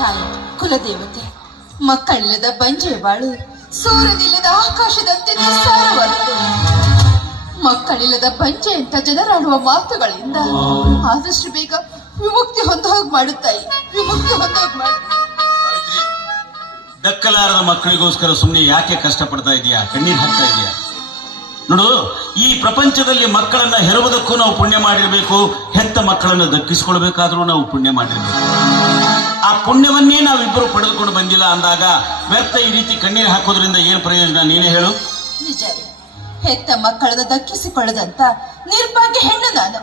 ತಾಯಿ ಕುಲದೇವತೆ ಮಕ್ಕಳಿಲ್ಲದ ಬಂಜೆ ಬಾಳು ಸೂರ್ಯನಿಲ್ಲದ ಆಕಾಶದಂತೆ ನಿಸ್ಸಾರವಾದದ್ದು. ಮಕ್ಕಳಿಲ್ಲದ ಬಂಜೆ ಅಂತ ಜನರಾಡುವ ಮಾತುಗಳಿಂದ ಆದಷ್ಟು ಬೇಗ ವಿಮುಕ್ತಿ ಹೊಂದೋಗ್ ಮಾಡುತ್ತಾಯಿ, ವಿಮುಕ್ತಿ ಹೊಂದೋಗ್ ಮಾಡು. ದಕ್ಕಲಾರದ ಮಕ್ಕಳಿಗೋಸ್ಕರ ಸುಮ್ಮನೆ ಯಾಕೆ ಕಷ್ಟಪಡ್ತಾ ಇದೀಯಾ, ಕಣ್ಣೀರ್ ಹಾಕ್ತಾ ಇದೀಯಾ? ನೋಡು, ಈ ಪ್ರಪಂಚದಲ್ಲಿ ಮಕ್ಕಳನ್ನ ಹೆರುವುದಕ್ಕೂ ನಾವು ಪುಣ್ಯ ಮಾಡಿರ್ಬೇಕು, ಹೆತ್ತ ಮಕ್ಕಳನ್ನ ದಕ್ಕಿಸ್ಕೊಳ್ಬೇಕಾದ್ರೂ ನಾವು ಪುಣ್ಯ ಮಾಡಿರ್ಬೇಕು. ಆ ಪುಣ್ಯವನ್ನೇ ನಾವಿಬ್ಬರು ಪಡೆದುಕೊಂಡು ಬಂದಿಲ್ಲ ಅಂದಾಗ ವ್ಯರ್ಥ ಈ ರೀತಿ ಕಣ್ಣೀರು ಹಾಕೋದ್ರಿಂದ ಏನ್ ಪ್ರಯೋಜನ, ನೀನೇ ಹೇಳು. ನಿಜ ರೀ, ಹೆತ್ತ ಮಕ್ಕಳನ್ನು ದಕ್ಕಿಸಿಕೊಳ್ಳದಂತ ನಿರ್ಭಾಗ್ಯ ಹೆಣ್ಣು ನಾನು.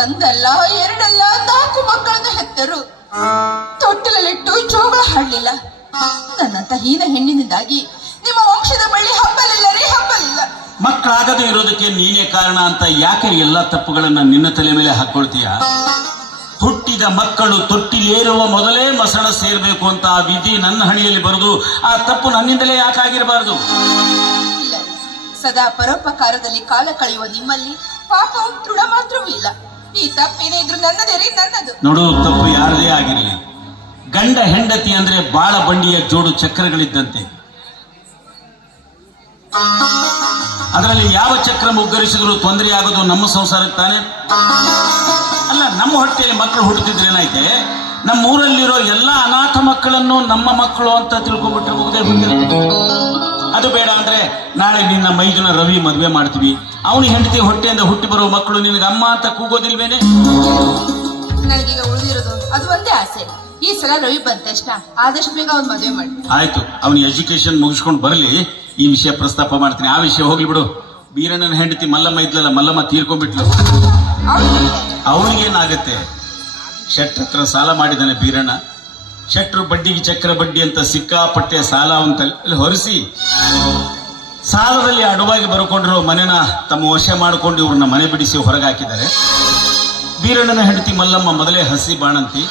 ಒಂದಲ್ಲ ಎರಡಲ್ಲ 4 ಮಕ್ಕಳನ್ನು ಹೆತ್ತರು, ತೊಟ್ಟಿಲಲ್ಲಿಟ್ಟು ಜೋಗಳ ಹಾಡಲಿಲ್ಲ. ನನ್ನಂತ ಹೀನ ಹೆಣ್ಣಿನಿಂದಾಗಿ ನಿಮ್ಮ ವಂಶದ ಬಳ್ಳಿ ಹಬ್ಬಲಿಲ್ಲ ರೀ, ಹಬ್ಬಲಿಲ್ಲ. ಮಕ್ಕಳಾಗದೇ ಇರೋದಕ್ಕೆ ನೀನೇ ಕಾರಣ ಅಂತ ಯಾಕೆ ಎಲ್ಲಾ ತಪ್ಪುಗಳನ್ನ ನಿನ್ನ ತಲೆ ಮೇಲೆ ಹಾಕೊಳ್ತೀಯ? ಹುಟ್ಟಿದ ಮಕ್ಕಳು ತೊಟ್ಟಿಲೇರುವ ಮೊದಲೇ ಮಸಣ ಸೇರ್ಬೇಕು ಅಂತ ಆ ವಿಧಿ ನನ್ನ ಹಣಿಯಲ್ಲಿ ಬರೆದು ಆ ತಪ್ಪು ನನ್ನಿಂದಲೇ ಯಾಕಾಗಿರಬಾರದು? ಇಲ್ಲ, ಸದಾ ಪರೋಪಕಾರದಲ್ಲಿ ಕಾಲ ಕಳೆಯುವ ನಿಮ್ಮಲ್ಲಿ ಪಾಪವು ದೃಢ ಮಾತ್ರವೂ ಇಲ್ಲ. ಈ ತಪ್ಪೇನೇ ಇದ್ರು ನನ್ನದೇ ರೀ, ನನ್ನದು. ನೋಡು, ತಪ್ಪು ಯಾರದೇ ಆಗಿರಲಿ, ಗಂಡ ಹೆಂಡತಿ ಅಂದ್ರೆ ಬಾಳ ಬಂಡಿಯ ಜೋಡು ಚಕ್ರಗಳಿದ್ದಂತೆ. ಅದರಲ್ಲಿ ಯಾವ ಚಕ್ರ ಮುಗ್ಗರಿಸಿದ್ರು ತೊಂದರೆ ಆಗೋದು ನಮ್ಮ ಸಂಸಾರಕ್ಕೆ ತಾನೆ. ಅಲ್ಲ, ನಮ್ಮ ಹೊಟ್ಟೆಯಲ್ಲಿ ಮಕ್ಕಳು ಹುಟ್ಟುತ್ತಿದ್ರೆ ಏನಾಯ್ತೆ, ನಮ್ಮ ಊರಲ್ಲಿರೋ ಎಲ್ಲಾ ಅನಾಥ ಮಕ್ಕಳನ್ನು ನಮ್ಮ ಮಕ್ಕಳು ಅಂತ ತಿಳ್ಕೊಂಡ್ಬಿಟ್ರೆ ಮುಗ್ದೇ ಬಂದಿಲ್ಲ. ಅದು ಬೇಡ ಅಂದ್ರೆ ನಾಳೆ ನಿನ್ನ ಮೈದುನ ರವಿ ಮದುವೆ ಮಾಡ್ತೀವಿ, ಅವನ ಹೆಂಡತಿ ಹೊಟ್ಟೆಯಿಂದ ಹುಟ್ಟಿ ಬರೋ ಮಕ್ಕಳು ನಿನಗೆ ಅಮ್ಮ ಅಂತ ಕೂಗೋದಿಲ್ವೇನೆ? ನನಗೀಗ ಉಳಿದಿರೋದು ಅದು ಒಂದೇ ಆಸೆ. ಈ ಸಲ ರವಿ ಬಂದ ತಕ್ಷಣ ಆದಷ್ಟು ಬೇಗ ಅವ್ನ ಮದುವೆ ಮಾಡಿ. ಆಯ್ತು, ಅವನ ಎಜುಕೇಶನ್ ಮುಗಿಸ್ಕೊಂಡು ಬರಲಿ, ಈ ವಿಷಯ ಪ್ರಸ್ತಾಪ ಮಾಡ್ತೀನಿ. ಆ ವಿಷಯ ಹೋಗ್ಲಿ ಬಿಡು. ಬೀರಣ್ಣನ ಹೆಂಡತಿ ಮಲ್ಲಮ್ಮ ಇದ್ಲಲ್ಲ, ಮಲ್ಲಮ್ಮ ತೀರ್ಕೊಂಡ್ಬಿಟ್ಲು. ಅವನಿಗೇನಾಗತ್ತೆ? ಶೆಟ್ರ ಹತ್ರ ಸಾಲ ಮಾಡಿದಾನೆ ಬೀರಣ್ಣ. ಶೆಟ್ರು ಬಡ್ಡಿಗೆ ಚಕ್ರ ಬಡ್ಡಿ ಅಂತ ಸಿಕ್ಕಾಪಟ್ಟೆ ಸಾಲ ಅವನ ತಲೆ ಹೊರಿಸಿ ಸಾಲದಲ್ಲಿ ಅಡವಾಗಿ ಬರ್ಕೊಂಡಿರೋ ಮನೆನ ತಮ್ಮ ವಶ ಮಾಡಿಕೊಂಡು ಇವ್ರನ್ನ ಮನೆ ಬಿಡಿಸಿ ಹೊರಗಾಕಿದ್ದಾರೆ. ಬೀರಣ್ಣನ ಹೆಂಡತಿ ಮಲ್ಲಮ್ಮ ಮೊದಲೇ ಹಸಿ ಬಾಣಂತಿ,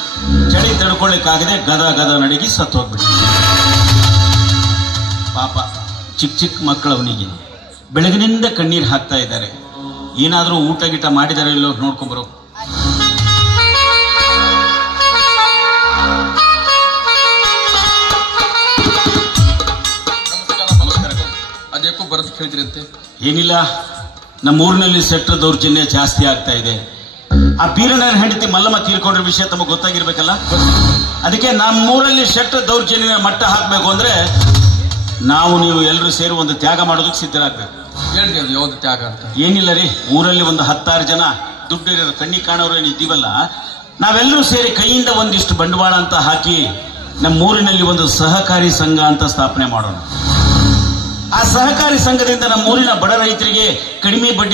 ಚಳಿ ತಡ್ಕೊಳ್ಳಿಕ್ಕಾಗದೆ ಗದ ಗದ ನಡಗಿ ಸತ್ತು ಹೋಗ್ಬಿಟ್ಟು. ಪಾಪ ಚಿಕ್ಕ ಚಿಕ್ಕ ಮಕ್ಕಳು ಅವನಿಗೆ ಬೆಳಗಿನಿಂದ ಕಣ್ಣೀರು ಹಾಕ್ತಾ ಇದ್ದಾರೆ. ಏನಾದರೂ ಊಟ ಗೀಟ ಮಾಡಿದಾರೆ ಇಲ್ಲೋ ನೋಡ್ಕೊಂಬರೋ. ಅದಕ್ಕೂ ಬರೋದು ಕೇಳಿದ್ರಂತೆ. ಏನಿಲ್ಲ, ನಮ್ಮ ಊರಿನಲ್ಲಿ ಸೆಟ್ರ ದೌರ್ಜನ್ಯ ಜಾಸ್ತಿ ಆಗ್ತಾ ಇದೆ. ಆ ಬೀರಣ್ಣನ ಹೆಂಡತಿ ಮಲ್ಲಮ್ಮ ತೀರ್ಕೊಂಡ್ರ ವಿಷಯ ತಮಗೆ ಗೊತ್ತಾಗಿರ್ಬೇಕಲ್ಲ. ಅದಕ್ಕೆ ನಮ್ಮೂರಲ್ಲಿ ಶೆಟ್ರ ದೌರ್ಜನ್ಯ ಮಟ್ಟ ಹಾಕಬೇಕು ಅಂದ್ರೆ ನಾವು ನೀವು ಎಲ್ಲರೂ ಸೇರಿ ಒಂದು ತ್ಯಾಗ ಮಾಡೋದಕ್ಕೆ ಸಿದ್ಧರಾಗಬೇಕು. ಹೇಳಿದೆ ಅದು ಯಾವ್ದು ತ್ಯಾಗ ಅಂತ? ಏನಿಲ್ಲ ರೀ, ಊರಲ್ಲಿ ಒಂದು 10-6 ಜನ ದುಡ್ಡು ಇರೋರು ಕಣ್ಣಿ ಕಾಣೋರು ಏನಿದ್ದೀವಲ್ಲ, ನಾವೆಲ್ಲರೂ ಸೇರಿ ಕೈಯಿಂದ ಒಂದಿಷ್ಟು ಬಂಡವಾಳ ಅಂತ ಹಾಕಿ ನಮ್ಮೂರಿನಲ್ಲಿ ಒಂದು ಸಹಕಾರಿ ಸಂಘ ಅಂತ ಸ್ಥಾಪನೆ ಮಾಡೋಣ. ಆ ಸಹಕಾರಿ ಸಂಘದಿಂದ ನಮ್ಮೂರಿನ ಬಡ ರೈತರಿಗೆ ಕಡಿಮೆ ಬಡ್ಡಿ